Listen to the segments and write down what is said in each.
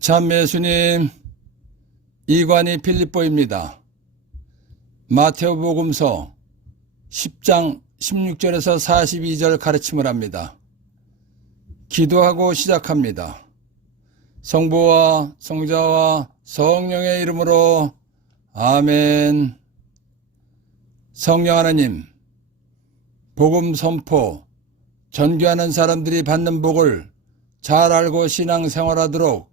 참 예수님, 이관이 필립보입니다. 마태복음서 10장 16절에서 42절 가르침을 합니다. 기도하고 시작합니다. 성부와 성자와 성령의 이름으로 아멘. 성령 하나님, 복음 선포, 전교하는 사람들이 받는 복을 잘 알고 신앙생활하도록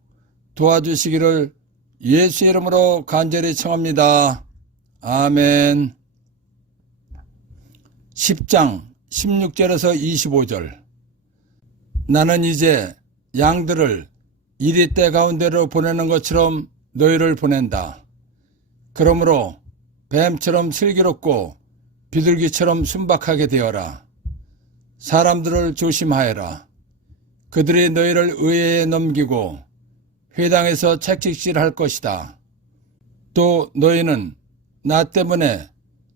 도와주시기를 예수 이름으로 간절히 청합니다. 아멘. 10장 16절에서 25절. 나는 이제 양들을 이리떼 가운데로 보내는 것처럼 너희를 보낸다. 그러므로 뱀처럼 슬기롭고 비둘기처럼 순박하게 되어라. 사람들을 조심하여라. 그들이 너희를 의회에 넘기고 회당에서 채찍질할 것이다. 또 너희는 나 때문에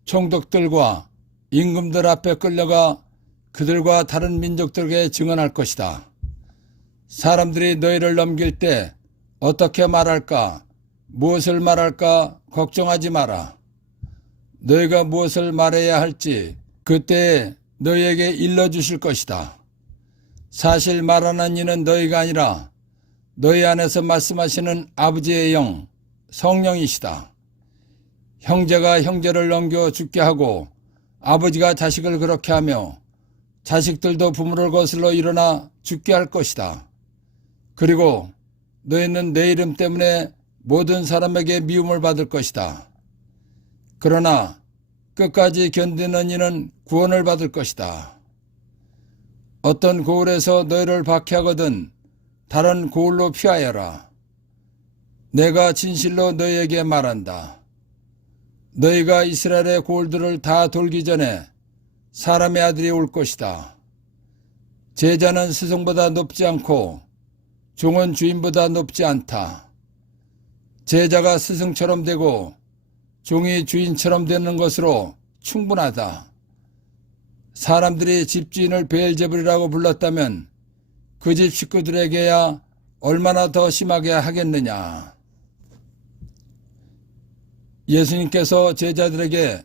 총독들과 임금들 앞에 끌려가 그들과 다른 민족들에게 증언할 것이다. 사람들이 너희를 넘길 때 어떻게 말할까, 무엇을 말할까 걱정하지 마라. 너희가 무엇을 말해야 할지 그때에 너희에게 일러주실 것이다. 사실 말하는 이는 너희가 아니라 너희 안에서 말씀하시는 아버지의 영, 성령이시다. 형제가 형제를 넘겨 죽게 하고 아버지가 자식을 그렇게 하며 자식들도 부모를 거슬러 일어나 죽게 할 것이다. 그리고 너희는 내 이름 때문에 모든 사람에게 미움을 받을 것이다. 그러나 끝까지 견디는 이는 구원을 받을 것이다. 어떤 고을에서 너희를 박해하거든 다른 고을로 피하여라. 내가 진실로 너희에게 말한다. 너희가 이스라엘의 고을들을 다 돌기 전에 사람의 아들이 올 것이다. 제자는 스승보다 높지 않고 종은 주인보다 높지 않다. 제자가 스승처럼 되고 종이 주인처럼 되는 것으로 충분하다. 사람들이 집주인을 베엘제불이라고 불렀다면 그 집 식구들에게야 얼마나 더 심하게 하겠느냐. 예수님께서 제자들에게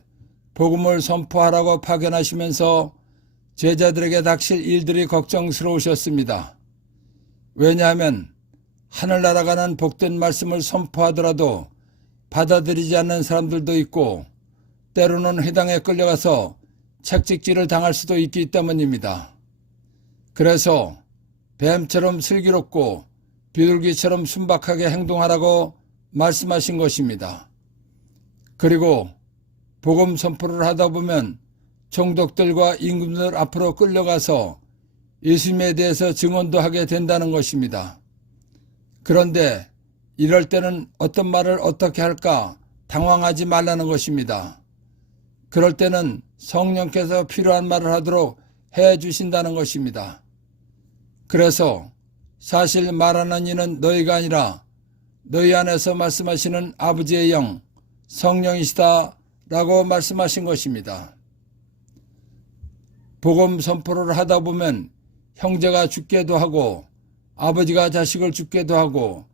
복음을 선포하라고 파견하시면서 제자들에게 닥칠 일들이 걱정스러우셨습니다. 왜냐하면 하늘나라가는 복된 말씀을 선포하더라도 받아들이지 않는 사람들도 있고 때로는 회당에 끌려가서 채찍질을 당할 수도 있기 때문입니다. 그래서 뱀처럼 슬기롭고 비둘기처럼 순박하게 행동하라고 말씀하신 것입니다. 그리고 복음 선포를 하다 보면 총독들과 임금들 앞으로 끌려가서 예수님에 대해서 증언도 하게 된다는 것입니다. 그런데 이럴 때는 어떤 말을 어떻게 할까 당황하지 말라는 것입니다. 그럴 때는 성령께서 필요한 말을 하도록 해 주신다는 것입니다. 그래서 사실 말하는 이는 너희가 아니라 너희 안에서 말씀하시는 아버지의 영, 성령이시다 라고 말씀하신 것입니다. 복음 선포를 하다 보면 형제가 죽게도 하고 아버지가 자식을 죽게도 하고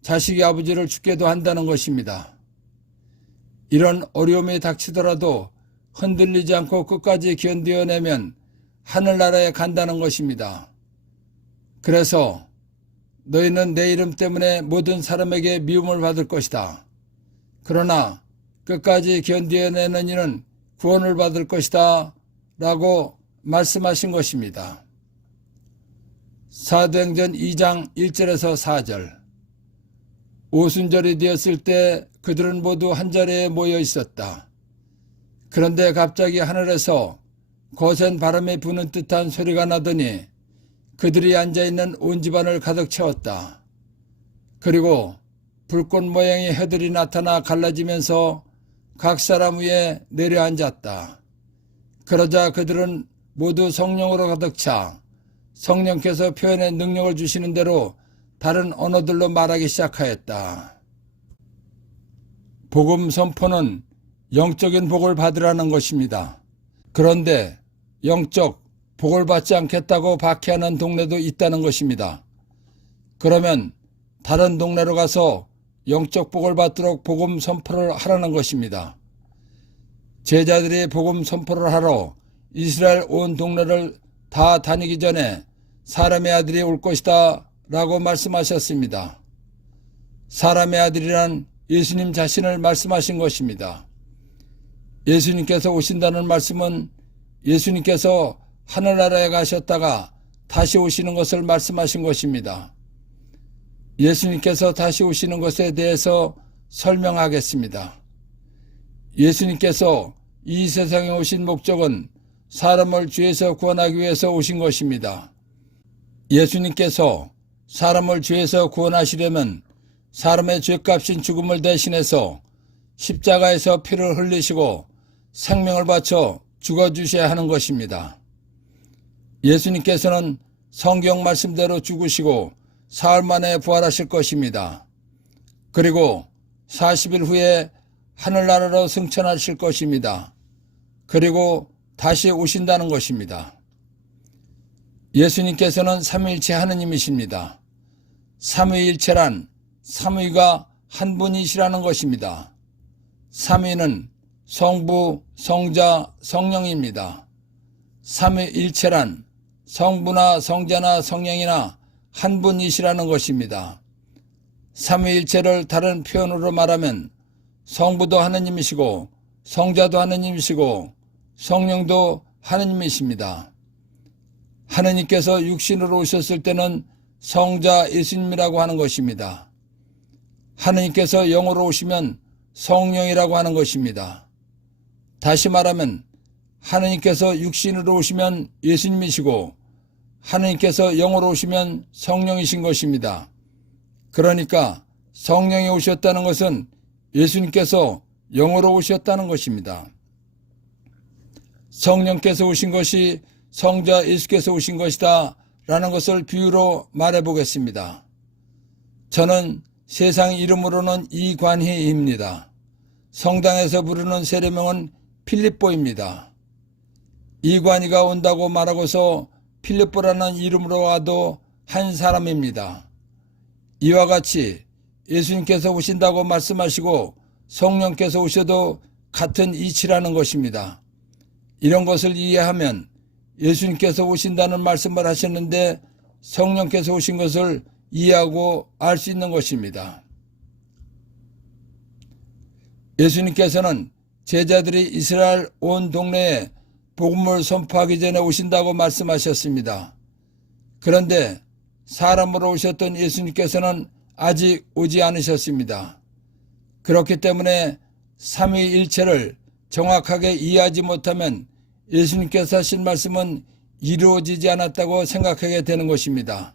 자식이 아버지를 죽게도 한다는 것입니다. 이런 어려움이 닥치더라도 흔들리지 않고 끝까지 견뎌내면 하늘나라에 간다는 것입니다. 그래서 너희는 내 이름 때문에 모든 사람에게 미움을 받을 것이다. 그러나 끝까지 견뎌내는 이는 구원을 받을 것이다 라고 말씀하신 것입니다. 사도행전 2장 1절에서 4절. 오순절이 되었을 때 그들은 모두 한자리에 모여 있었다. 그런데 갑자기 하늘에서 거센 바람이 부는 듯한 소리가 나더니 그들이 앉아있는 온 집안을 가득 채웠다. 그리고 불꽃 모양의 해들이 나타나 갈라지면서 각 사람 위에 내려앉았다. 그러자 그들은 모두 성령으로 가득 차 성령께서 표현의 능력을 주시는 대로 다른 언어들로 말하기 시작하였다. 복음 선포는 영적인 복을 받으라는 것입니다. 그런데 영적 복을 받지 않겠다고 박해하는 동네도 있다는 것입니다. 그러면 다른 동네로 가서 영적 복을 받도록 복음 선포를 하라는 것입니다. 제자들이 복음 선포를 하러 이스라엘 온 동네를 다 다니기 전에 사람의 아들이 올 것이다 라고 말씀하셨습니다. 사람의 아들이란 예수님 자신을 말씀하신 것입니다. 예수님께서 오신다는 말씀은 예수님께서 하늘나라에 가셨다가 다시 오시는 것을 말씀하신 것입니다. 예수님께서 다시 오시는 것에 대해서 설명하겠습니다. 예수님께서 이 세상에 오신 목적은 사람을 죄에서 구원하기 위해서 오신 것입니다. 예수님께서 사람을 죄에서 구원하시려면 사람의 죄값인 죽음을 대신해서 십자가에서 피를 흘리시고 생명을 바쳐 죽어주셔야 하는 것입니다. 예수님께서는 성경 말씀대로 죽으시고 사흘 만에 부활하실 것입니다. 그리고 40일 후에 하늘나라로 승천하실 것입니다. 그리고 다시 오신다는 것입니다. 예수님께서는 삼위일체 하느님이십니다. 삼위일체란 삼위가 한 분이시라는 것입니다. 삼위는 성부, 성자, 성령입니다. 삼위일체란 성부나 성자나 성령이나 한 분이시라는 것입니다. 삼위일체를 다른 표현으로 말하면 성부도 하느님이시고 성자도 하느님이시고 성령도 하느님이십니다. 하느님께서 육신으로 오셨을 때는 성자 예수님이라고 하는 것입니다. 하느님께서 영으로 오시면 성령이라고 하는 것입니다. 다시 말하면 하느님께서 육신으로 오시면 예수님이시고 하느님께서 영으로 오시면 성령이신 것입니다. 그러니까 성령이 오셨다는 것은 예수님께서 영으로 오셨다는 것입니다. 성령께서 오신 것이 성자 예수께서 오신 것이다 라는 것을 비유로 말해 보겠습니다. 저는 세상 이름으로는 이관희입니다. 성당에서 부르는 세례명은 필립보입니다. 이관희가 온다고 말하고서 필립보라는 이름으로 와도 한 사람입니다. 이와 같이 예수님께서 오신다고 말씀하시고 성령께서 오셔도 같은 이치라는 것입니다. 이런 것을 이해하면 예수님께서 오신다는 말씀을 하셨는데 성령께서 오신 것을 이해하고 알 수 있는 것입니다. 예수님께서는 제자들이 이스라엘 온 동네에 복음을 선포하기 전에 오신다고 말씀하셨습니다. 그런데 사람으로 오셨던 예수님께서는 아직 오지 않으셨습니다. 그렇기 때문에 삼위일체를 정확하게 이해하지 못하면 예수님께서 하신 말씀은 이루어지지 않았다고 생각하게 되는 것입니다.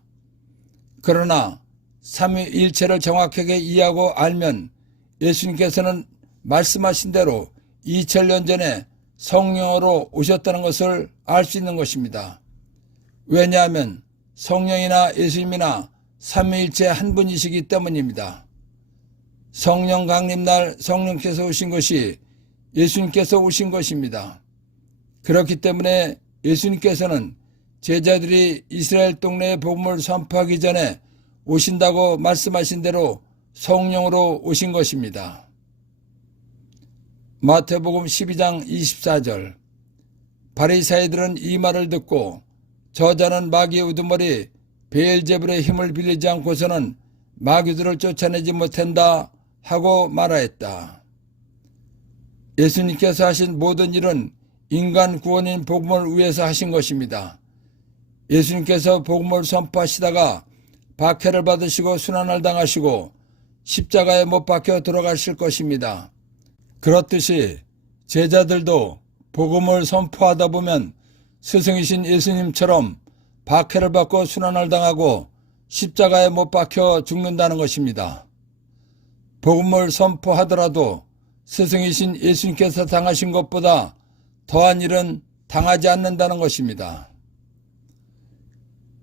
그러나 삼위일체를 정확하게 이해하고 알면 예수님께서는 말씀하신 대로 2000년 전에 성령으로 오셨다는 것을 알 수 있는 것입니다. 왜냐하면 성령이나 예수님이나 삼위일체 한 분이시기 때문입니다. 성령 강림날 성령께서 오신 것이 예수님께서 오신 것입니다. 그렇기 때문에 예수님께서는 제자들이 이스라엘 동네에 복음을 선포하기 전에 오신다고 말씀하신 대로 성령으로 오신 것입니다. 마태복음 12장 24절 바리사이들은 이 말을 듣고 저자는 마귀의 우두머리 베엘제불의 힘을 빌리지 않고서는 마귀들을 쫓아내지 못한다 하고 말하였다. 예수님께서 하신 모든 일은 인간 구원인 복음을 위해서 하신 것입니다. 예수님께서 복음을 선포하시다가 박해를 받으시고 순환을 당하시고 십자가에 못 박혀 돌아가실 것입니다. 그렇듯이 제자들도 복음을 선포하다 보면 스승이신 예수님처럼 박해를 받고 순환을 당하고 십자가에 못 박혀 죽는다는 것입니다. 복음을 선포하더라도 스승이신 예수님께서 당하신 것보다 더한 일은 당하지 않는다는 것입니다.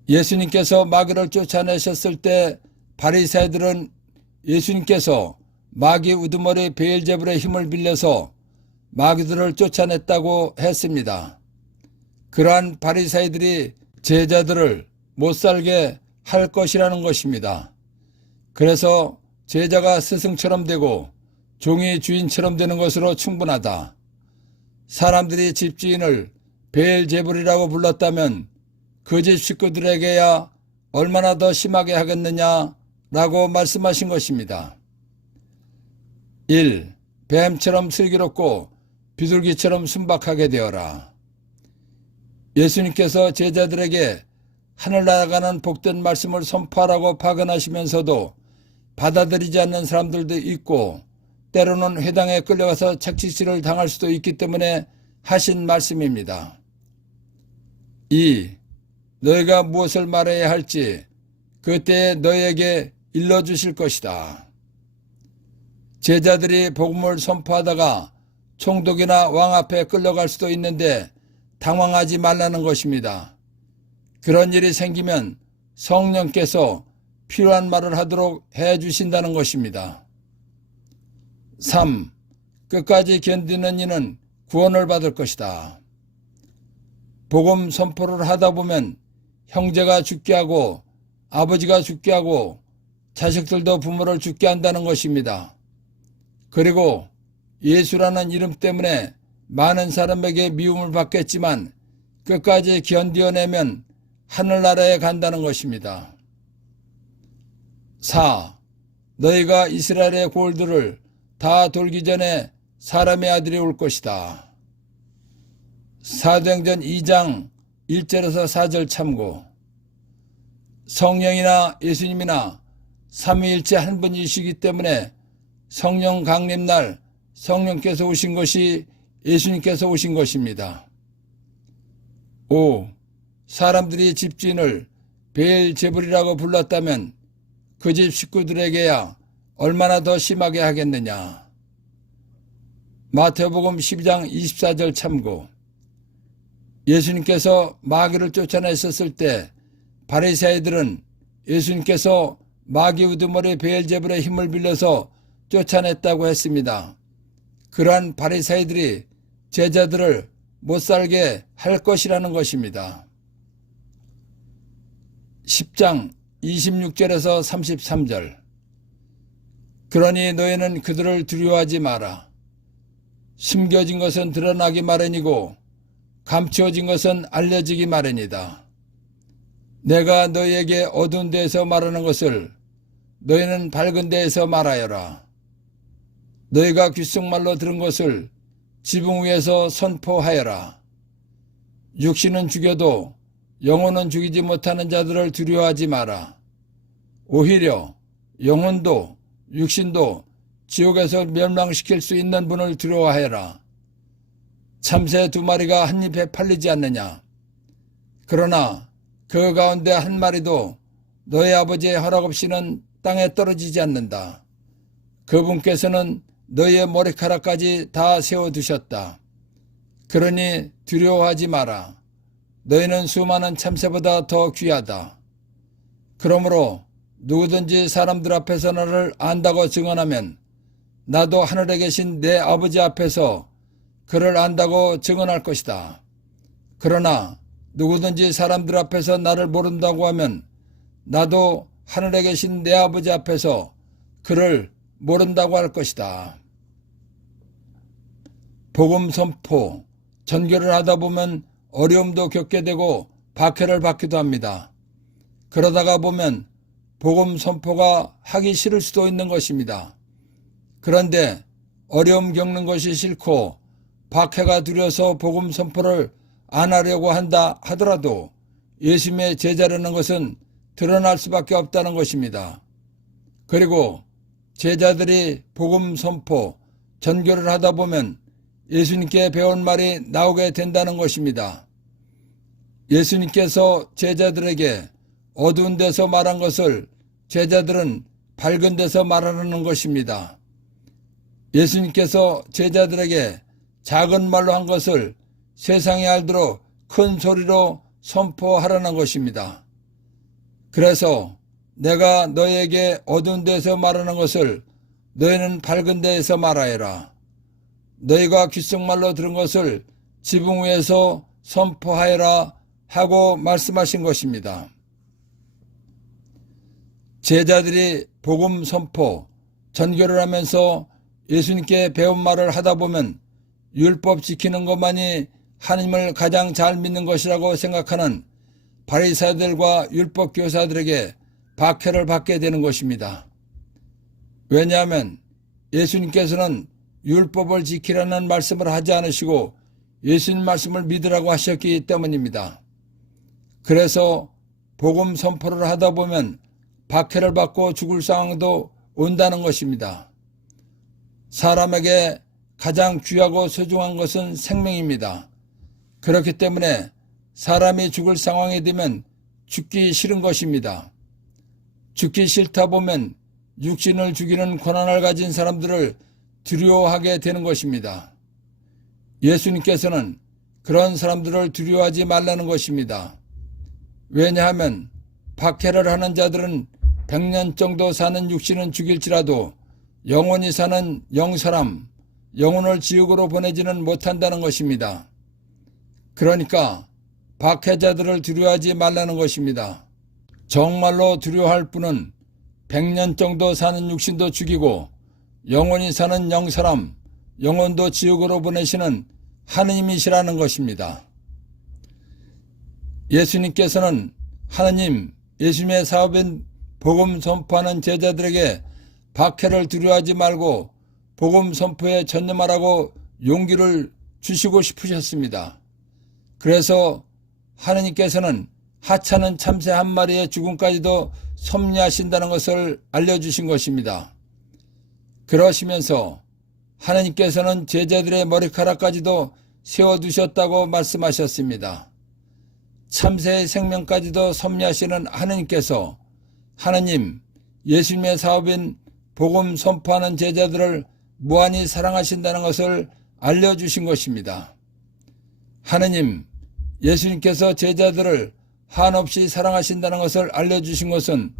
예수님께서 마귀를 쫓아내셨을 때 바리새인들은 예수님께서 마귀 우두머리 베엘제불의 힘을 빌려서 마귀들을 쫓아냈다고 했습니다. 그러한 바리새인들이 제자들을 못살게 할 것이라는 것입니다. 그래서 제자가 스승처럼 되고 종이 주인처럼 되는 것으로 충분하다. 사람들이 집주인을 베엘제불이라고 불렀다면 그 집 식구들에게야 얼마나 더 심하게 하겠느냐라고 말씀하신 것입니다. 1. 뱀처럼 슬기롭고 비둘기처럼 순박하게 되어라. 예수님께서 제자들에게 하늘나라 가는 복된 말씀을 선포하라고 파견하시면서도 받아들이지 않는 사람들도 있고 때로는 회당에 끌려가서 착취질을 당할 수도 있기 때문에 하신 말씀입니다. 2. 너희가 무엇을 말해야 할지 그때에 너희에게 일러주실 것이다. 제자들이 복음을 선포하다가 총독이나 왕 앞에 끌려갈 수도 있는데 당황하지 말라는 것입니다. 그런 일이 생기면 성령께서 필요한 말을 하도록 해주신다는 것입니다. 3. 끝까지 견디는 이는 구원을 받을 것이다. 복음 선포를 하다 보면 형제가 죽게 하고 아버지가 죽게 하고 자식들도 부모를 죽게 한다는 것입니다. 그리고 예수라는 이름 때문에 많은 사람에게 미움을 받겠지만 끝까지 견디어내면 하늘나라에 간다는 것입니다. 4. 너희가 이스라엘의 골들을 다 돌기 전에 사람의 아들이 올 것이다. 사도행전 2장 1절에서 4절 참고. 성령이나 예수님이나 삼위일체 한 분이시기 때문에 성령 강림날 성령께서 오신 것이 예수님께서 오신 것입니다. 5. 사람들이 집주인을 베엘제불이라고 불렀다면 그 집 식구들에게야 얼마나 더 심하게 하겠느냐. 마태복음 12장 24절 참고. 예수님께서 마귀를 쫓아내셨을 때 바리새인들은 예수님께서 마귀 우두머리 베엘제불의 힘을 빌려서 쫓아냈다고 했습니다. 그러한 바리새인들이 제자들을 못살게 할 것이라는 것입니다. 10장 26절에서 33절. 그러니 너희는 그들을 두려워하지 마라. 숨겨진 것은 드러나기 마련이고 감추어진 것은 알려지기 마련이다. 내가 너희에게 어두운 데에서 말하는 것을 너희는 밝은 데에서 말하여라. 너희가 귓속말로 들은 것을 지붕 위에서 선포하여라. 육신은 죽여도 영혼은 죽이지 못하는 자들을 두려워하지 마라. 오히려 영혼도 육신도 지옥에서 멸망시킬 수 있는 분을 두려워하여라. 참새 2마리가 한 잎에 팔리지 않느냐. 그러나 그 가운데 한 마리도 너희 아버지의 허락 없이는 땅에 떨어지지 않는다. 그분께서는 너희의 머리카락까지 다 세워두셨다. 그러니 두려워하지 마라. 너희는 수많은 참새보다 더 귀하다. 그러므로 누구든지 사람들 앞에서 너를 안다고 증언하면 나도 하늘에 계신 내 아버지 앞에서 그를 안다고 증언할 것이다. 그러나 누구든지 사람들 앞에서 나를 모른다고 하면 나도 하늘에 계신 내 아버지 앞에서 그를 모른다고 할 것이다. 복음 선포, 전교를 하다 보면 어려움도 겪게 되고 박해를 받기도 합니다. 그러다가 보면 복음 선포가 하기 싫을 수도 있는 것입니다. 그런데 어려움 겪는 것이 싫고 박해가 두려워서 복음 선포를 안 하려고 한다 하더라도 예수님의 제자라는 것은 드러날 수밖에 없다는 것입니다. 그리고 제자들이 복음 선포, 전교를 하다 보면 예수님께 배운 말이 나오게 된다는 것입니다. 예수님께서 제자들에게 어두운 데서 말한 것을 제자들은 밝은 데서 말하는 것입니다. 예수님께서 제자들에게 작은 말로 한 것을 세상이 알도록 큰 소리로 선포하라는 것입니다. 그래서 내가 너희에게 어두운 데서 말하는 것을 너희는 밝은 데에서 말하여라. 너희가 귓속말로 들은 것을 지붕 위에서 선포하여라 하고 말씀하신 것입니다. 제자들이 복음 선포, 전교를 하면서 예수님께 배운 말을 하다 보면 율법 지키는 것만이 하나님을 가장 잘 믿는 것이라고 생각하는 바리새인들과 율법 교사들에게 박해를 받게 되는 것입니다. 왜냐하면 예수님께서는 율법을 지키라는 말씀을 하지 않으시고 예수님 말씀을 믿으라고 하셨기 때문입니다. 그래서 복음 선포를 하다 보면 박해를 받고 죽을 상황도 온다는 것입니다. 사람에게 가장 귀하고 소중한 것은 생명입니다. 그렇기 때문에 사람이 죽을 상황이 되면 죽기 싫은 것입니다. 죽기 싫다 보면 육신을 죽이는 권한을 가진 사람들을 두려워하게 되는 것입니다. 예수님께서는 그런 사람들을 두려워하지 말라는 것입니다. 왜냐하면 박해를 하는 자들은 100년 정도 사는 육신은 죽일지라도 영원히 사는 영사람, 영혼을 지옥으로 보내지는 못한다는 것입니다. 그러니까 박해자들을 두려워하지 말라는 것입니다. 정말로 두려워할 분은 100년 정도 사는 육신도 죽이고 영원히 사는 영사람, 영혼도 지옥으로 보내시는 하느님이시라는 것입니다. 예수님께서는 하느님, 예수님의 사업인 복음 선포하는 제자들에게 박해를 두려워하지 말고 복음 선포에 전념하라고 용기를 주시고 싶으셨습니다. 그래서 하느님께서는 하찮은 참새 한 마리의 죽음까지도 섭리하신다는 것을 알려주신 것입니다. 그러시면서 하느님께서는 제자들의 머리카락까지도 세워두셨다고 말씀하셨습니다. 참새의 생명까지도 섭리하시는 하느님께서 하느님, 예수님의 사업인 복음 선포하는 제자들을 무한히 사랑하신다는 것을 알려주신 것입니다. 하느님, 예수님께서 제자들을 한없이 사랑하신다는 것을 알려주신 것은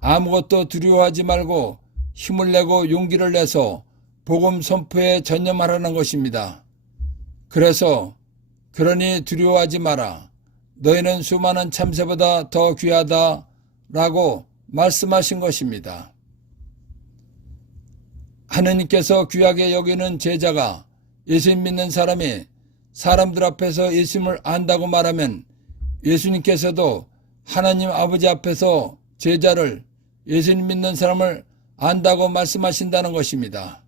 아무것도 두려워하지 말고 힘을 내고 용기를 내서 복음 선포에 전념하라는 것입니다. 그래서 그러니 두려워하지 마라. 너희는 수많은 참새보다 더 귀하다 라고 말씀하신 것입니다. 하느님께서 귀하게 여기는 제자가 예수님 믿는 사람이 사람들 앞에서 예수님을 안다고 말하면 예수님께서도 하나님 아버지 앞에서 제자를 예수님 믿는 사람을 안다고 말씀하신다는 것입니다.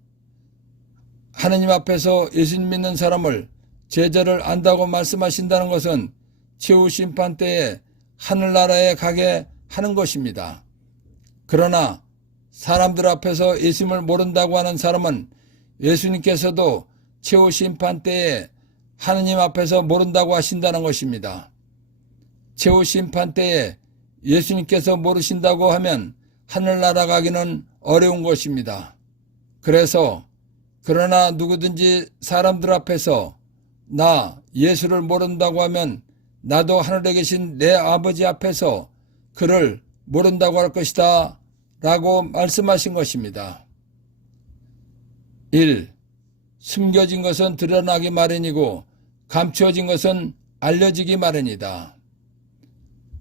하느님 앞에서 예수님 믿는 사람을 제자를 안다고 말씀하신다는 것은 최후 심판 때에 하늘나라에 가게 하는 것입니다. 그러나 사람들 앞에서 예수님을 모른다고 하는 사람은 예수님께서도 최후 심판 때에 하느님 앞에서 모른다고 하신다는 것입니다. 최후 심판 때에 예수님께서 모르신다고 하면 하늘나라 가기는 어려운 것입니다. 그래서 그러나 누구든지 사람들 앞에서 나 예수를 모른다고 하면 나도 하늘에 계신 내 아버지 앞에서 그를 모른다고 할 것이다 라고 말씀하신 것입니다. 1. 숨겨진 것은 드러나기 마련이고 감추어진 것은 알려지기 마련이다.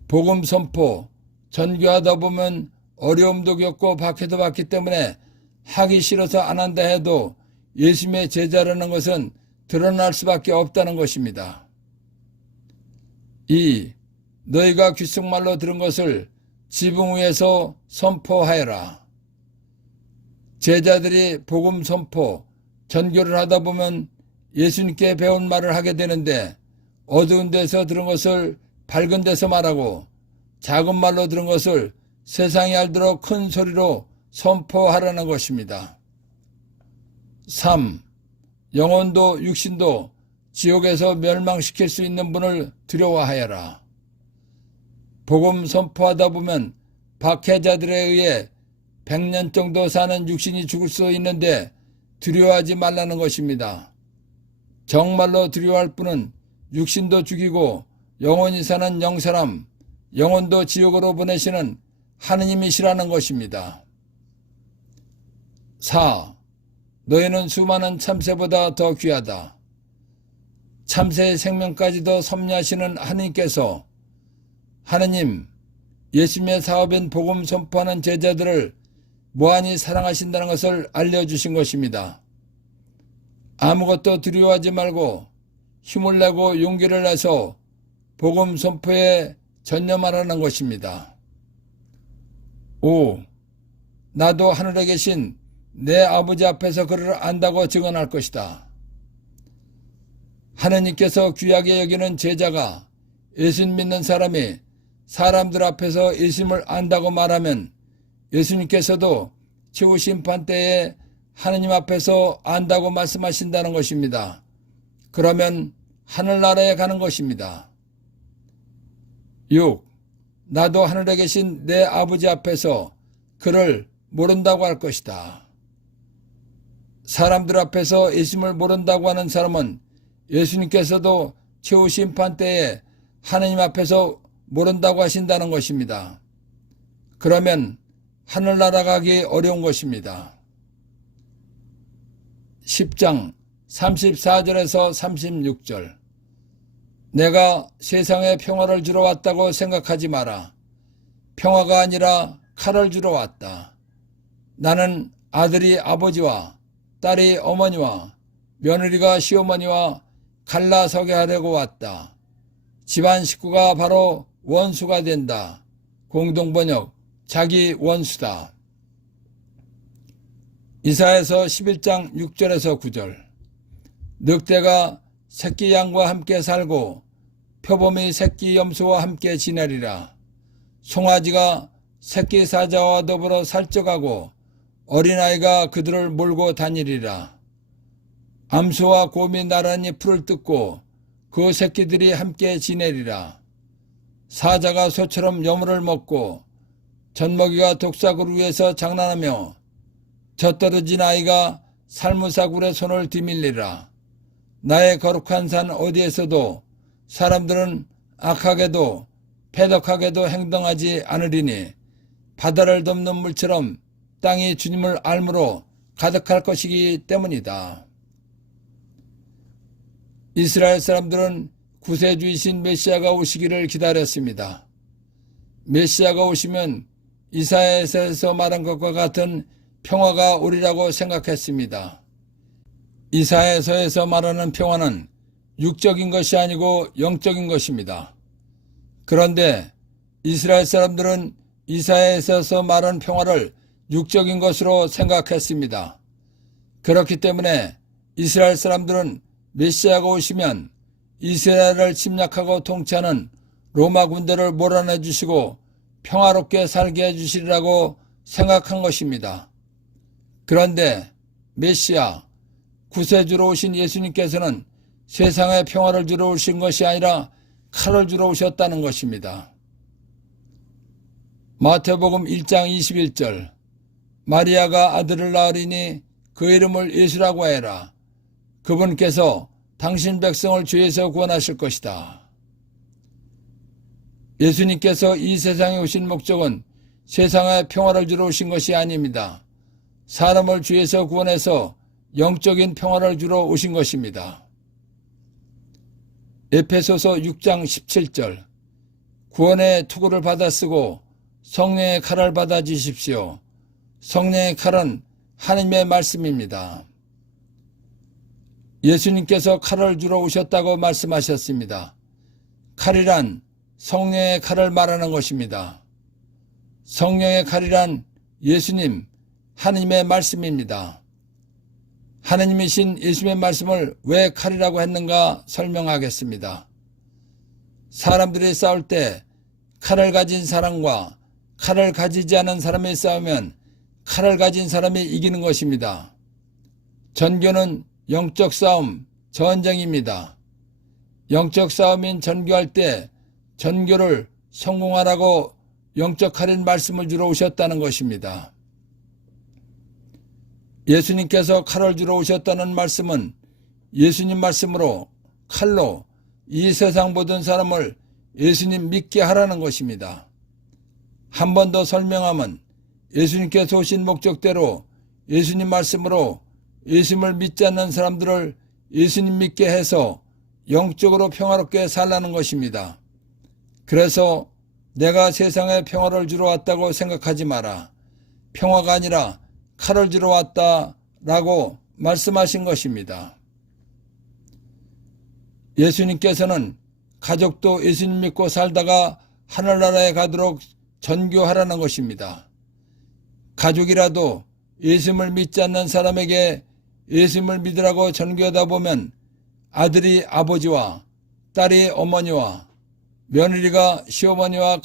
복음 선포, 전교하다 보면 어려움도 겪고 박해도 받기 때문에 하기 싫어서 안 한다 해도 예수님의 제자라는 것은 드러날 수밖에 없다는 것입니다. 2. 너희가 귓속말로 들은 것을 지붕 위에서 선포하여라. 제자들이 복음 선포, 전교를 하다 보면 예수님께 배운 말을 하게 되는데 어두운 데서 들은 것을 밝은 데서 말하고 작은 말로 들은 것을 세상이 알도록 큰 소리로 선포하라는 것입니다. 3. 영혼도 육신도 지옥에서 멸망시킬 수 있는 분을 두려워하여라. 복음 선포하다 보면 박해자들에 의해 100년 정도 사는 육신이 죽을 수 있는데 두려워하지 말라는 것입니다. 정말로 두려워할 분은 육신도 죽이고 영원히 사는 영사람, 영혼도 지옥으로 보내시는 하느님이시라는 것입니다. 4. 너희는 수많은 참새보다 더 귀하다. 참새의 생명까지도 섭리하시는 하느님께서 하느님, 예수님의 사업인 복음 선포하는 제자들을 무한히 사랑하신다는 것을 알려주신 것입니다. 아무것도 두려워하지 말고 힘을 내고 용기를 내서 복음 선포에 전념하라는 것입니다. 5. 나도 하늘에 계신 내 아버지 앞에서 그를 안다고 증언할 것이다. 하느님께서 귀하게 여기는 제자가 예수님 믿는 사람이 사람들 앞에서 예수님을 안다고 말하면 예수님께서도 최후 심판 때에 하느님 앞에서 안다고 말씀하신다는 것입니다. 그러면 하늘나라에 가는 것입니다. 6. 나도 하늘에 계신 내 아버지 앞에서 그를 모른다고 할 것이다. 사람들 앞에서 예수님을 모른다고 하는 사람은 예수님께서도 최후 심판 때에 하느님 앞에서 모른다고 하신다는 것입니다. 그러면 하늘나라 가기 어려운 것입니다. 10장 34절에서 36절. 내가 세상에 평화를 주러 왔다고 생각하지 마라. 평화가 아니라 칼을 주러 왔다. 나는 아들이 아버지와 딸이 어머니와 며느리가 시어머니와 갈라서게 하려고 왔다. 집안 식구가 바로 원수가 된다. 공동번역 자기 원수다. 이사야서 11장 6절에서 9절. 늑대가 새끼 양과 함께 살고 표범이 새끼 염소와 함께 지내리라. 송아지가 새끼 사자와 더불어 살쪄가고 어린아이가 그들을 몰고 다니리라. 암소와 곰이 나란히 풀을 뜯고 그 새끼들이 함께 지내리라. 사자가 소처럼 여물을 먹고 젖먹이가 독사굴 위에서 장난하며 젖떨어진 아이가 살무사굴에 손을 뒤밀리라. 나의 거룩한 산 어디에서도 사람들은 악하게도 패덕하게도 행동하지 않으리니 바다를 덮는 물처럼 땅이 주님을 알므로 가득할 것이기 때문이다. 이스라엘 사람들은 구세주이신 메시아가 오시기를 기다렸습니다. 메시아가 오시면 이사야에서 말한 것과 같은 평화가 오리라고 생각했습니다. 이사야서에서 말하는 평화는 육적인 것이 아니고 영적인 것입니다. 그런데 이스라엘 사람들은 이사야에서 말한 평화를 육적인 것으로 생각했습니다. 그렇기 때문에 이스라엘 사람들은 메시아가 오시면 이스라엘을 침략하고 통치하는 로마 군대를 몰아내 주시고 평화롭게 살게 해주시리라고 생각한 것입니다. 그런데 메시아, 구세주로 오신 예수님께서는 세상에 평화를 주러 오신 것이 아니라 칼을 주러 오셨다는 것입니다. 마태복음 1장 21절. 마리아가 아들을 낳으리니 그 이름을 예수라고 해라. 그분께서 당신 백성을 죄에서 구원하실 것이다. 예수님께서 이 세상에 오신 목적은 세상에 평화를 주러 오신 것이 아닙니다. 사람을 죄에서 구원해서 영적인 평화를 주러 오신 것입니다. 에페소서 6장 17절. 구원의 투구를 받아 쓰고 성령의 칼을 받아 주십시오. 성령의 칼은 하나님의 말씀입니다. 예수님께서 칼을 주러 오셨다고 말씀하셨습니다. 칼이란 성령의 칼을 말하는 것입니다. 성령의 칼이란 예수님, 하나님의 말씀입니다. 하나님이신 예수님의 말씀을 왜 칼이라고 했는가 설명하겠습니다. 사람들이 싸울 때 칼을 가진 사람과 칼을 가지지 않은 사람이 싸우면 칼을 가진 사람이 이기는 것입니다. 전교는 영적 싸움, 전쟁입니다. 영적 싸움인 전교할 때 전교를 성공하라고 영적 칼인 말씀을 주러 오셨다는 것입니다. 예수님께서 칼을 주러 오셨다는 말씀은 예수님 말씀으로 칼로 이 세상 모든 사람을 예수님 믿게 하라는 것입니다. 한 번 더 설명하면 예수님께서 오신 목적대로 예수님 말씀으로 예수님을 믿지 않는 사람들을 예수님 믿게 해서 영적으로 평화롭게 살라는 것입니다. 그래서 내가 세상에 평화를 주러 왔다고 생각하지 마라. 평화가 아니라 칼을 주러 왔다라고 말씀하신 것입니다. 예수님께서는 가족도 예수님 믿고 살다가 하늘나라에 가도록 전교하라는 것입니다. 가족이라도 예수님을 믿지 않는 사람에게 예수님을 믿으라고 전교하다 보면 아들이 아버지와 딸이 어머니와 며느리가 시어머니와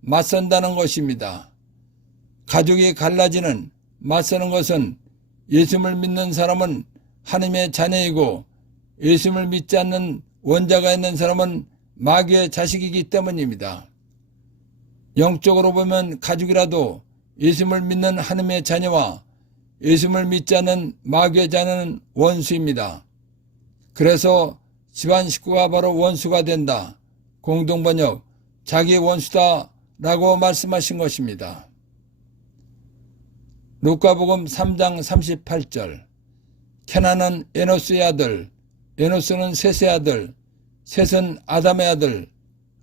맞선다는 것입니다. 가족이 갈라지는 맞서는 것은 예수님을 믿는 사람은 하나님의 자녀이고 예수님을 믿지 않는 원자가 있는 사람은 마귀의 자식이기 때문입니다. 영적으로 보면 가족이라도 예수님을 믿는 하나님의 자녀와 예수님을 믿지 않는 마귀의 자녀는 원수입니다. 그래서 집안 식구가 바로 원수가 된다. 공동번역 자기 원수다라고 말씀하신 것입니다. 루카복음 3장 38절 케나는 에노스의 아들, 에노스는 셋의 아들, 셋은 아담의 아들,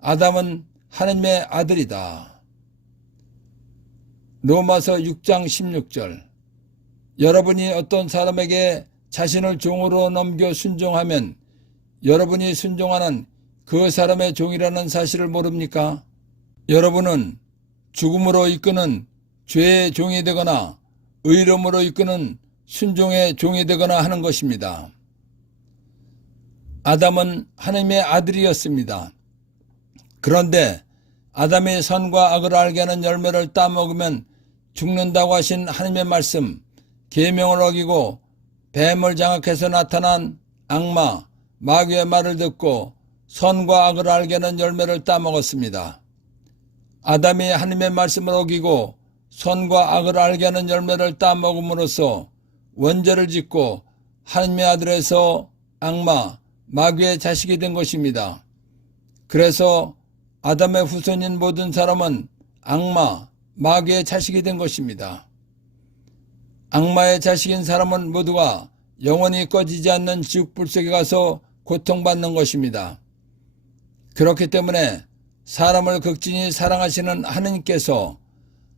아담은 하나님의 아들이다. 로마서 6장 16절 여러분이 어떤 사람에게 자신을 종으로 넘겨 순종하면 여러분이 순종하는 그 사람의 종이라는 사실을 모릅니까? 여러분은 죽음으로 이끄는 죄의 종이 되거나 의로움으로 이끄는 순종의 종이 되거나 하는 것입니다. 아담은 하나님의 아들이었습니다. 그런데 아담이 선과 악을 알게 하는 열매를 따먹으면 죽는다고 하신 하나님의 말씀, 계명을 어기고 뱀을 장악해서 나타난 악마, 마귀의 말을 듣고 선과 악을 알게 하는 열매를 따먹었습니다. 아담이 하나님의 말씀을 어기고 선과 악을 알게 하는 열매를 따먹음으로써 원죄를 짓고 하나님의 아들에서 악마, 마귀의 자식이 된 것입니다. 그래서 아담의 후손인 모든 사람은 악마, 마귀의 자식이 된 것입니다. 악마의 자식인 사람은 모두가 영원히 꺼지지 않는 지옥불 속에 가서 고통받는 것입니다. 그렇기 때문에 사람을 극진히 사랑하시는 하느님께서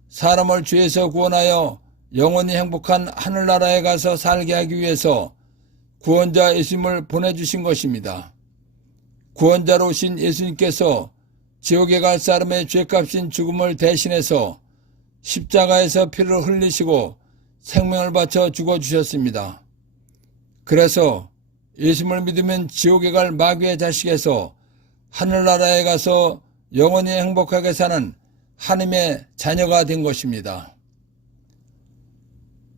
사람을 죄에서 구원하여 영원히 행복한 하늘나라에 가서 살게 하기 위해서 구원자 예수님을 보내주신 것입니다. 구원자로 오신 예수님께서 지옥에 갈 사람의 죄값인 죽음을 대신해서 십자가에서 피를 흘리시고 생명을 바쳐 죽어주셨습니다. 그래서 예수님을 믿으면 지옥에 갈 마귀의 자식에서 하늘나라에 가서 영원히 행복하게 사는 하나님의 자녀가 된 것입니다.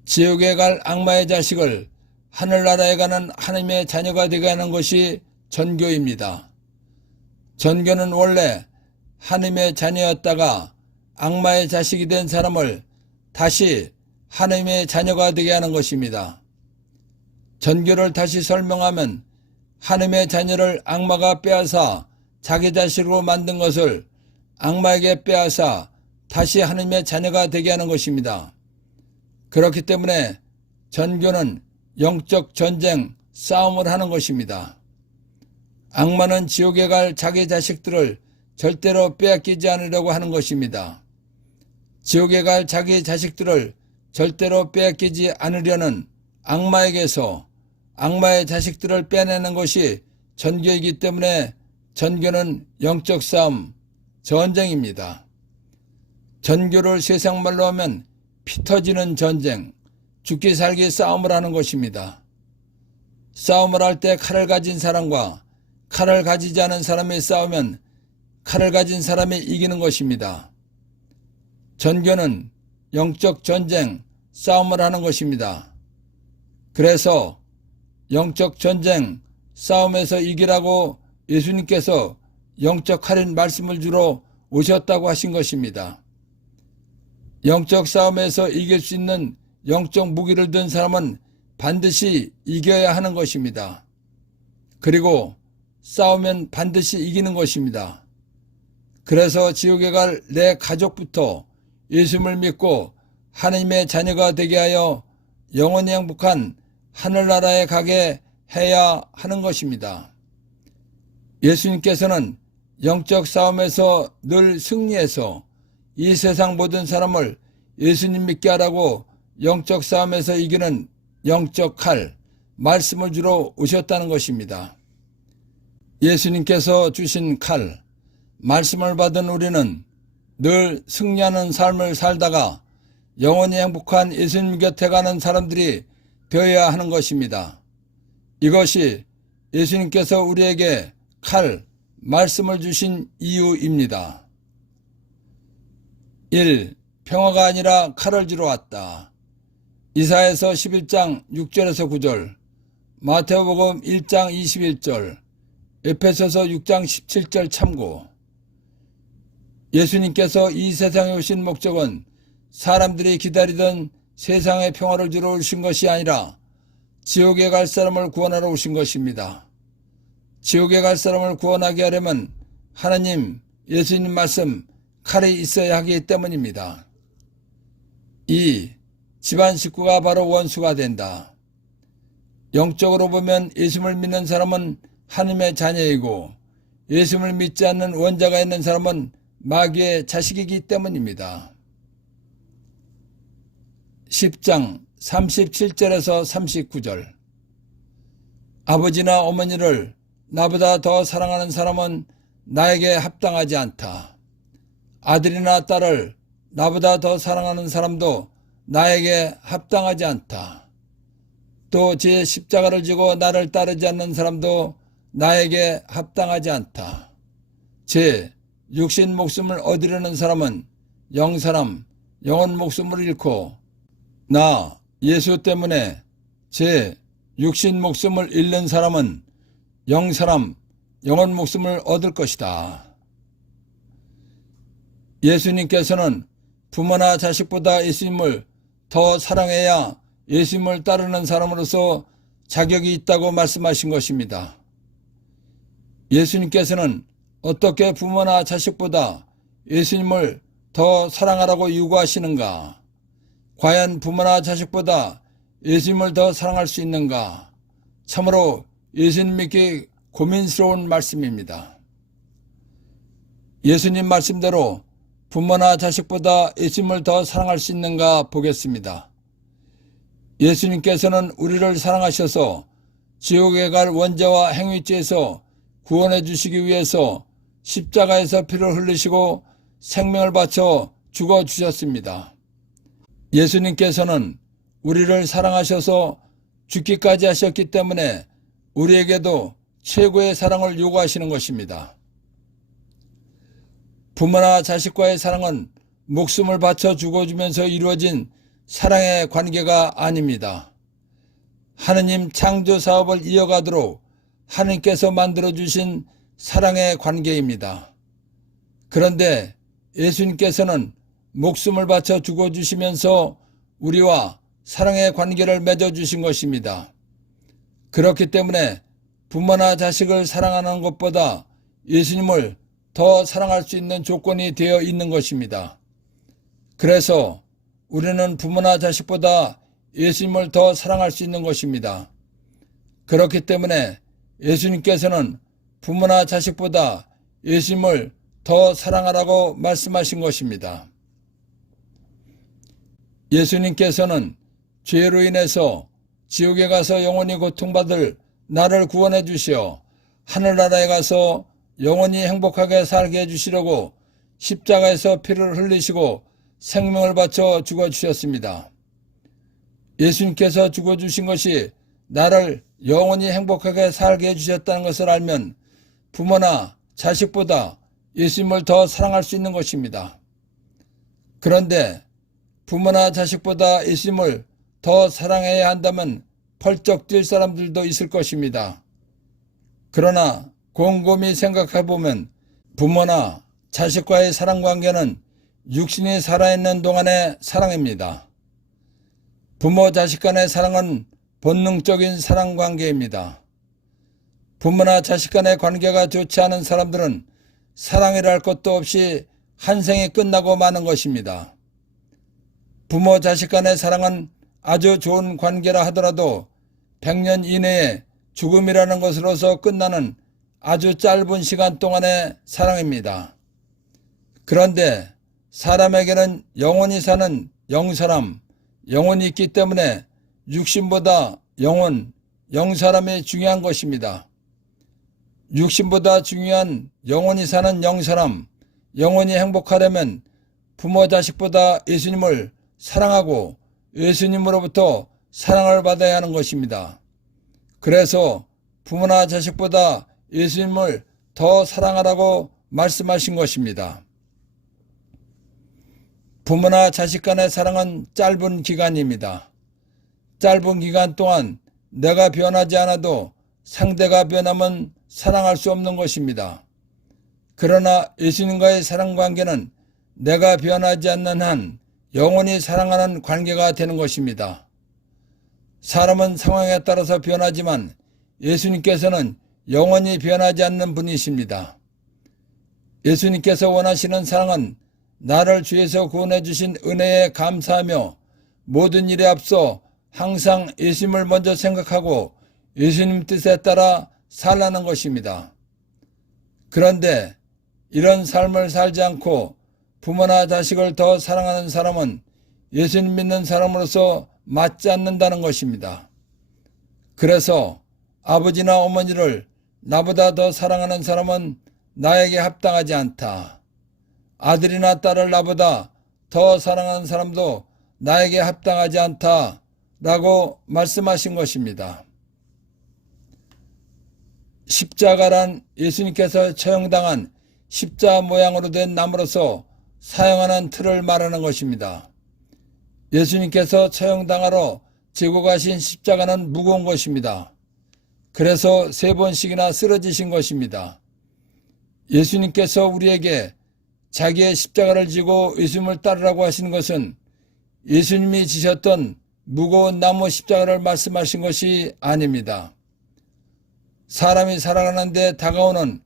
지옥에 갈 악마의 자식을 하늘나라에 가는 하나님의 자녀가 되게 하는 것이 전교입니다. 전교는 원래 하나님의 자녀였다가 악마의 자식이 된 사람을 다시 하나님의 자녀가 되게 하는 것입니다. 전교를 다시 설명하면 하나님의 자녀를 악마가 빼앗아 자기 자식으로 만든 것을 악마에게 빼앗아 다시 하나님의 자녀가 되게 하는 것입니다. 그렇기 때문에 전교는 영적 전쟁, 싸움을 하는 것입니다. 악마는 지옥에 갈 자기 자식들을 절대로 빼앗기지 않으려고 하는 것입니다. 지옥에 갈 자기 자식들을 절대로 빼앗기지 않으려는 악마에게서 악마의 자식들을 빼내는 것이 전교이기 때문에 전교는 영적 싸움, 전쟁입니다. 전교를 세상말로 하면 피 터지는 전쟁, 죽기 살기 싸움을 하는 것입니다. 싸움을 할 때 칼을 가진 사람과 칼을 가지지 않은 사람이 싸우면 칼을 가진 사람이 이기는 것입니다. 전교는 영적 전쟁, 싸움을 하는 것입니다. 그래서 영적 전쟁, 싸움에서 이기라고 예수님께서 영적 칼인 말씀을 주러 오셨다고 하신 것입니다. 영적 싸움에서 이길 수 있는 영적 무기를 든 사람은 반드시 이겨야 하는 것입니다. 그리고 싸우면 반드시 이기는 것입니다. 그래서 지옥에 갈 내 가족부터 예수님을 믿고 하나님의 자녀가 되게 하여 영원히 행복한 하늘나라에 가게 해야 하는 것입니다. 예수님께서는 영적 싸움에서 늘 승리해서 이 세상 모든 사람을 예수님 믿게 하라고 영적 싸움에서 이기는 영적 칼, 말씀을 주러 오셨다는 것입니다. 예수님께서 주신 칼, 말씀을 받은 우리는 늘 승리하는 삶을 살다가 영원히 행복한 예수님 곁에 가는 사람들이 되어야 하는 것입니다. 이것이 예수님께서 우리에게 칼, 말씀을 주신 이유입니다. 1. 평화가 아니라 칼을 주러 왔다. 이사야서 11장 6절에서 9절, 마태복음 1장 21절, 에베소서 6장 17절 참고. 예수님께서 이 세상에 오신 목적은 사람들이 기다리던 세상의 평화를 주러 오신 것이 아니라 지옥에 갈 사람을 구원하러 오신 것입니다. 지옥에 갈 사람을 구원하게 하려면 하나님, 예수님 말씀, 칼이 있어야 하기 때문입니다. 2. 집안 식구가 바로 원수가 된다. 영적으로 보면 예수님을 믿는 사람은 하나님의 자녀이고 예수님을 믿지 않는 원자가 있는 사람은 마귀의 자식이기 때문입니다. 10장 37절에서 39절, 아버지나 어머니를 나보다 더 사랑하는 사람은 나에게 합당하지 않다. 아들이나 딸을 나보다 더 사랑하는 사람도 나에게 합당하지 않다. 또 제 십자가를 지고 나를 따르지 않는 사람도 나에게 합당하지 않다. 제 육신 목숨을 얻으려는 사람은 영사람, 영혼 목숨을 잃고 나 예수 때문에 제 육신 목숨을 잃는 사람은 영사람, 영혼 목숨을 얻을 것이다. 예수님께서는 부모나 자식보다 예수님을 더 사랑해야 예수님을 따르는 사람으로서 자격이 있다고 말씀하신 것입니다. 예수님께서는 어떻게 부모나 자식보다 예수님을 더 사랑하라고 요구하시는가? 과연 부모나 자식보다 예수님을 더 사랑할 수 있는가? 참으로 예수님 믿기 고민스러운 말씀입니다. 예수님 말씀대로 부모나 자식보다 예수님을 더 사랑할 수 있는가 보겠습니다. 예수님께서는 우리를 사랑하셔서 지옥에 갈 원죄와 행위죄에서 구원해 주시기 위해서 십자가에서 피를 흘리시고 생명을 바쳐 죽어주셨습니다. 예수님께서는 우리를 사랑하셔서 죽기까지 하셨기 때문에 우리에게도 최고의 사랑을 요구하시는 것입니다. 부모나 자식과의 사랑은 목숨을 바쳐 죽어주면서 이루어진 사랑의 관계가 아닙니다. 하느님 창조 사업을 이어가도록 하느님께서 만들어주신 사랑의 관계입니다. 그런데 예수님께서는 목숨을 바쳐 죽어주시면서 우리와 사랑의 관계를 맺어주신 것입니다. 그렇기 때문에 부모나 자식을 사랑하는 것보다 예수님을 더 사랑할 수 있는 조건이 되어 있는 것입니다. 그래서 우리는 부모나 자식보다 예수님을 더 사랑할 수 있는 것입니다. 그렇기 때문에 예수님께서는 부모나 자식보다 예수님을 더 사랑하라고 말씀하신 것입니다. 예수님께서는 죄로 인해서 지옥에 가서 영원히 고통받을 나를 구원해 주시어 하늘나라에 가서 영원히 행복하게 살게 해주시려고 십자가에서 피를 흘리시고 생명을 바쳐 죽어주셨습니다. 예수님께서 죽어주신 것이 나를 영원히 행복하게 살게 해주셨다는 것을 알면 부모나 자식보다 예수님을 더 사랑할 수 있는 것입니다. 그런데 부모나 자식보다 예수님을 더 사랑해야 한다면 펄쩍 뛸 사람들도 있을 것입니다. 그러나 곰곰이 생각해보면 부모나 자식과의 사랑관계는 육신이 살아있는 동안의 사랑입니다. 부모 자식 간의 사랑은 본능적인 사랑관계입니다. 부모나 자식 간의 관계가 좋지 않은 사람들은 사랑이라 할 것도 없이 한 생이 끝나고 마는 것입니다. 부모 자식 간의 사랑은 아주 좋은 관계라 하더라도 100년 이내에 죽음이라는 것으로서 끝나는 아주 짧은 시간 동안의 사랑입니다. 그런데 사람에게는 영원히 사는 영사람, 영혼이 있기 때문에 육신보다 영사람이 중요한 것입니다. 육신보다 중요한 영원히 사는 영사람, 영원히 행복하려면 부모 자식보다 예수님을 사랑하고 예수님으로부터 사랑을 받아야 하는 것입니다. 그래서 부모나 자식보다 예수님을 더 사랑하라고 말씀하신 것입니다. 부모나 자식 간의 사랑은 짧은 기간입니다. 짧은 기간 동안 내가 변하지 않아도 상대가 변하면 사랑할 수 없는 것입니다. 그러나 예수님과의 사랑 관계는 내가 변하지 않는 한 영원히 사랑하는 관계가 되는 것입니다. 사람은 상황에 따라서 변하지만 예수님께서는 영원히 변하지 않는 분이십니다. 예수님께서 원하시는 사랑은 나를 주에서 구원해 주신 은혜에 감사하며 모든 일에 앞서 항상 예수님을 먼저 생각하고 예수님 뜻에 따라 살라는 것입니다. 그런데 이런 삶을 살지 않고 부모나 자식을 더 사랑하는 사람은 예수님 믿는 사람으로서 맞지 않는다는 것입니다. 그래서 아버지나 어머니를 나보다 더 사랑하는 사람은 나에게 합당하지 않다. 아들이나 딸을 나보다 더 사랑하는 사람도 나에게 합당하지 않다. 라고 말씀하신 것입니다. 십자가란 예수님께서 처형당한 십자 모양으로 된 나무로서 사용하는 틀을 말하는 것입니다. 예수님께서 처형당하러 지고 가신 십자가는 무거운 것입니다. 그래서 3번씩이나 쓰러지신 것입니다. 예수님께서 우리에게 자기의 십자가를 지고 예수님을 따르라고 하신 것은 예수님이 지셨던 무거운 나무 십자가를 말씀하신 것이 아닙니다. 사람이 살아가는데 다가오는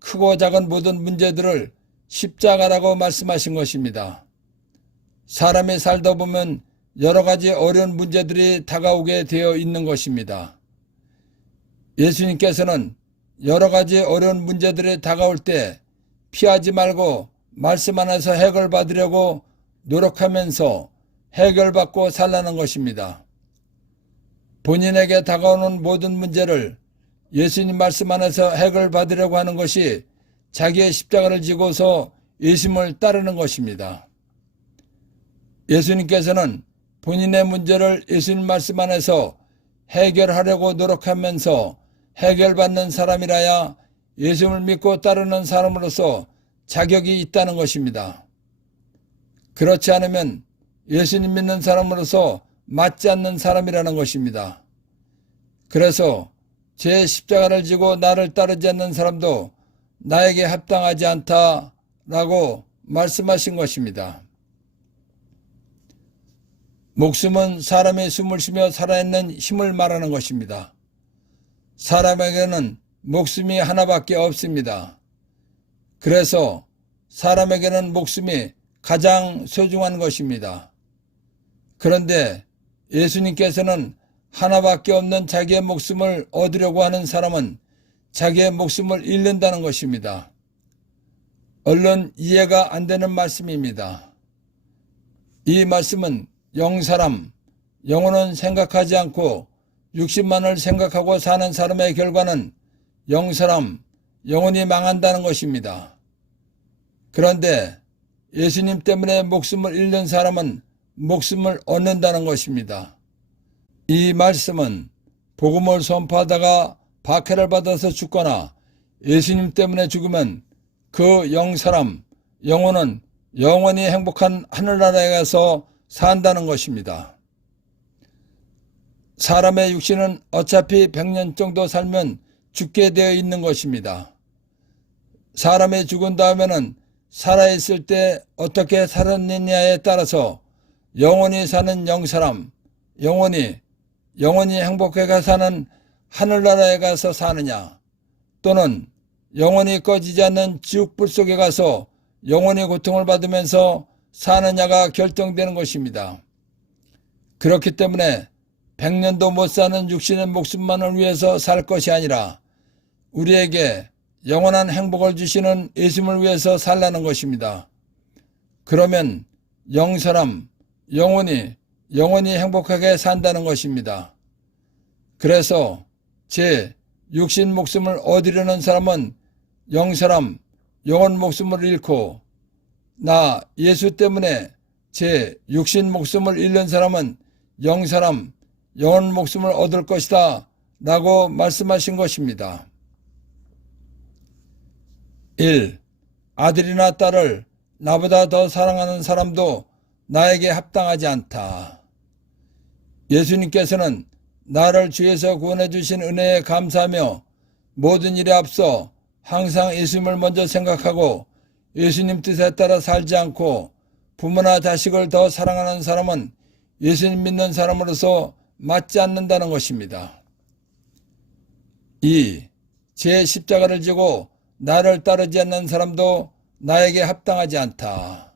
크고 작은 모든 문제들을 십자가라고 말씀하신 것입니다. 사람이 살다 보면 여러 가지 어려운 문제들이 다가오게 되어 있는 것입니다. 예수님께서는 여러 가지 어려운 문제들이 다가올 때 피하지 말고 말씀 안에서 해결받으려고 노력하면서 해결받고 살라는 것입니다. 본인에게 다가오는 모든 문제를 예수님 말씀 안에서 해결받으려고 하는 것이 자기의 십자가를 지고서 예수님을 따르는 것입니다. 예수님께서는 본인의 문제를 예수님 말씀 안에서 해결하려고 노력하면서 해결받는 사람이라야 예수님을 믿고 따르는 사람으로서 자격이 있다는 것입니다. 그렇지 않으면 예수님 믿는 사람으로서 맞지 않는 사람이라는 것입니다. 그래서 제 십자가를 지고 나를 따르지 않는 사람도 나에게 합당하지 않다라고 말씀하신 것입니다. 목숨은 사람이 숨을 쉬며 살아있는 힘을 말하는 것입니다. 사람에게는 목숨이 하나밖에 없습니다. 그래서 사람에게는 목숨이 가장 소중한 것입니다. 그런데 예수님께서는 하나밖에 없는 자기의 목숨을 얻으려고 하는 사람은 자기의 목숨을 잃는다는 것입니다. 얼른 이해가 안 되는 말씀입니다. 이 말씀은 영사람, 영혼은 생각하지 않고 육신만을 생각하고 사는 사람의 결과는 영사람, 영혼이 망한다는 것입니다. 그런데 예수님 때문에 목숨을 잃는 사람은 목숨을 얻는다는 것입니다. 이 말씀은 복음을 선포하다가 박해를 받아서 죽거나 예수님 때문에 죽으면 그 영사람, 영혼은 영원히 행복한 하늘나라에 가서 산다는 것입니다. 사람의 육신은 어차피 100년 정도 살면 죽게 되어 있는 것입니다. 사람이 죽은 다음에는 살아있을 때 어떻게 살았느냐에 따라서 영원히 사는 영사람, 영원히 행복하게 사는 하늘나라에 가서 사느냐, 또는 영원히 꺼지지 않는 지옥불 속에 가서 영원히 고통을 받으면서 사느냐가 결정되는 것입니다. 그렇기 때문에 100년도 못 사는 육신의 목숨만을 위해서 살 것이 아니라 우리에게 영원한 행복을 주시는 예수님을 위해서 살라는 것입니다. 그러면 영사람, 영원히 행복하게 산다는 것입니다. 그래서 제 육신 목숨을 얻으려는 사람은 영사람, 영원 목숨을 잃고, 나 예수 때문에 제 육신 목숨을 잃는 사람은 영사람, 영원 목숨을 얻을 것이다 라고 말씀하신 것입니다. 1. 아들이나 딸을 나보다 더 사랑하는 사람도 나에게 합당하지 않다. 예수님께서는 나를 주에서 구원해 주신 은혜에 감사하며 모든 일에 앞서 항상 예수님을 먼저 생각하고 예수님 뜻에 따라 살지 않고 부모나 자식을 더 사랑하는 사람은 예수님 믿는 사람으로서 맞지 않는다는 것입니다. 2. 제 십자가를 지고 나를 따르지 않는 사람도 나에게 합당하지 않다.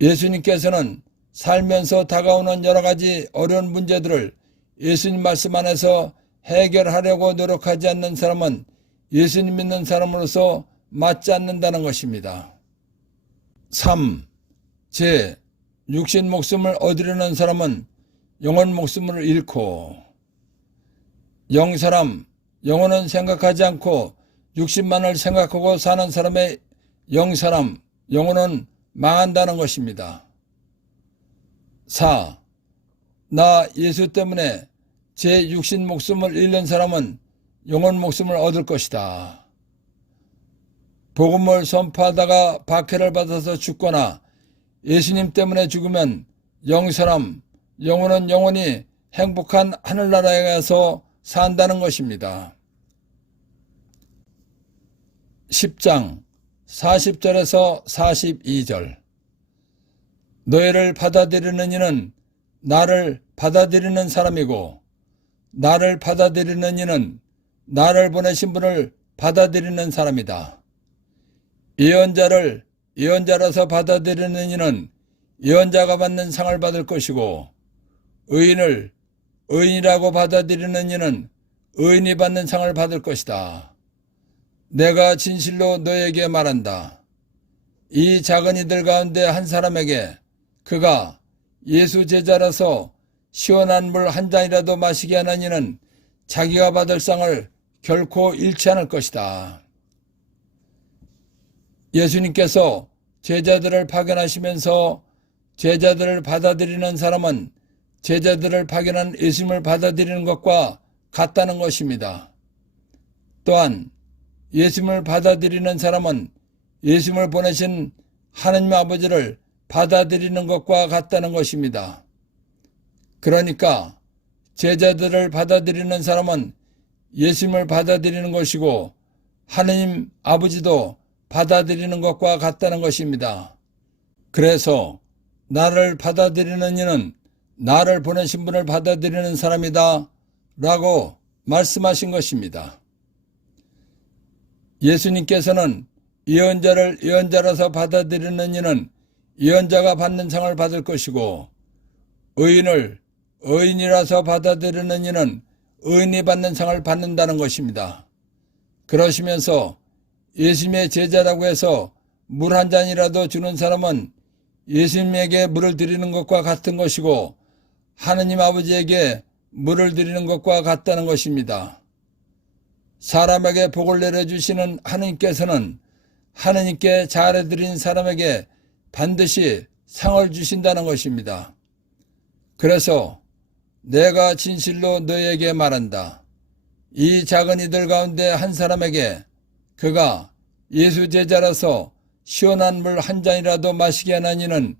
예수님께서는 살면서 다가오는 여러 가지 어려운 문제들을 예수님 말씀 안에서 해결하려고 노력하지 않는 사람은 예수님 믿는 사람으로서 맞지 않는다는 것입니다. 3. 제 육신 목숨을 얻으려는 사람은 영혼 목숨을 잃고, 영사람, 영혼은 생각하지 않고 육신만을 생각하고 사는 사람의 영사람, 영혼은 망한다는 것입니다. 4. 나 예수 때문에 제 육신 목숨을 잃는 사람은 영혼 목숨을 얻을 것이다. 복음을 선포하다가 박해를 받아서 죽거나 예수님 때문에 죽으면 영사람, 영혼은 영원히 행복한 하늘나라에 가서 산다는 것입니다. 10장 40절에서 42절. 너희를 받아들이는 이는 나를 받아들이는 사람이고, 나를 받아들이는 이는 나를 보내신 분을 받아들이는 사람이다. 예언자를 예언자라서 받아들이는 이는 예언자가 받는 상을 받을 것이고, 의인을 의인이라고 받아들이는 이는 의인이 받는 상을 받을 것이다. 내가 진실로 너에게 말한다. 이 작은 이들 가운데 한 사람에게 그가 예수 제자라서 시원한 물 한 잔이라도 마시게 하는 이는 자기가 받을 상을 결코 잃지 않을 것이다. 예수님께서 제자들을 파견하시면서 제자들을 받아들이는 사람은 제자들을 파견한 예수님을 받아들이는 것과 같다는 것입니다. 또한 예수님을 받아들이는 사람은 예수님을 보내신 하나님 아버지를 받아들이는 것과 같다는 것입니다. 그러니까 제자들을 받아들이는 사람은 예수님을 받아들이는 것이고 하나님 아버지도 받아들이는 것과 같다는 것입니다. 그래서 나를 받아들이는 이는 나를 보내신 분을 받아들이는 사람이다 라고 말씀하신 것입니다. 예수님께서는 예언자를 예언자라서 받아들이는 이는 예언자가 받는 상을 받을 것이고, 의인을 의인이라서 받아들이는 이는 의인이 받는 상을 받는다는 것입니다. 그러시면서 예수님의 제자라고 해서 물 한 잔이라도 주는 사람은 예수님에게 물을 드리는 것과 같은 것이고 하느님 아버지에게 물을 드리는 것과 같다는 것입니다. 사람에게 복을 내려주시는 하느님께서는 하느님께 잘해드린 사람에게 반드시 상을 주신다는 것입니다. 그래서 내가 진실로 너희에게 말한다. 이 작은 이들 가운데 한 사람에게 그가 예수 제자라서 시원한 물 한 잔이라도 마시게 하는 이는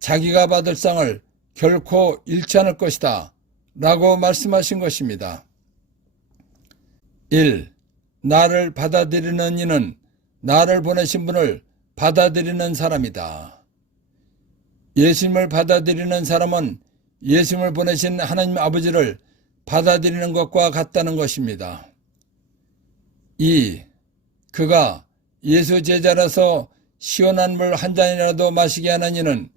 자기가 받을 상을 결코 잃지 않을 것이다 라고 말씀하신 것입니다. 1. 나를 받아들이는 이는 나를 보내신 분을 받아들이는 사람이다. 예수님을 받아들이는 사람은 예수님을 보내신 하나님 아버지를 받아들이는 것과 같다는 것입니다. 2. 그가 예수 제자라서 시원한 물 한 잔이라도 마시게 하는 이는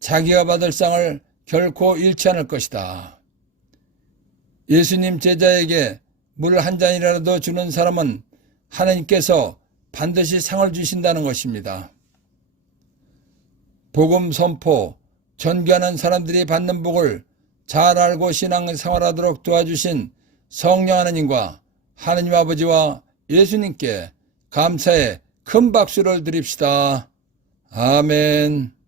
자기가 받을 상을 결코 잃지 않을 것이다. 예수님 제자에게 물 한 잔이라도 주는 사람은 하나님께서 반드시 상을 주신다는 것입니다. 복음 선포, 전교하는 사람들이 받는 복을 잘 알고 신앙생활하도록 도와주신 성령 하나님과 하나님 아버지와 예수님께 감사의 큰 박수를 드립시다. 아멘.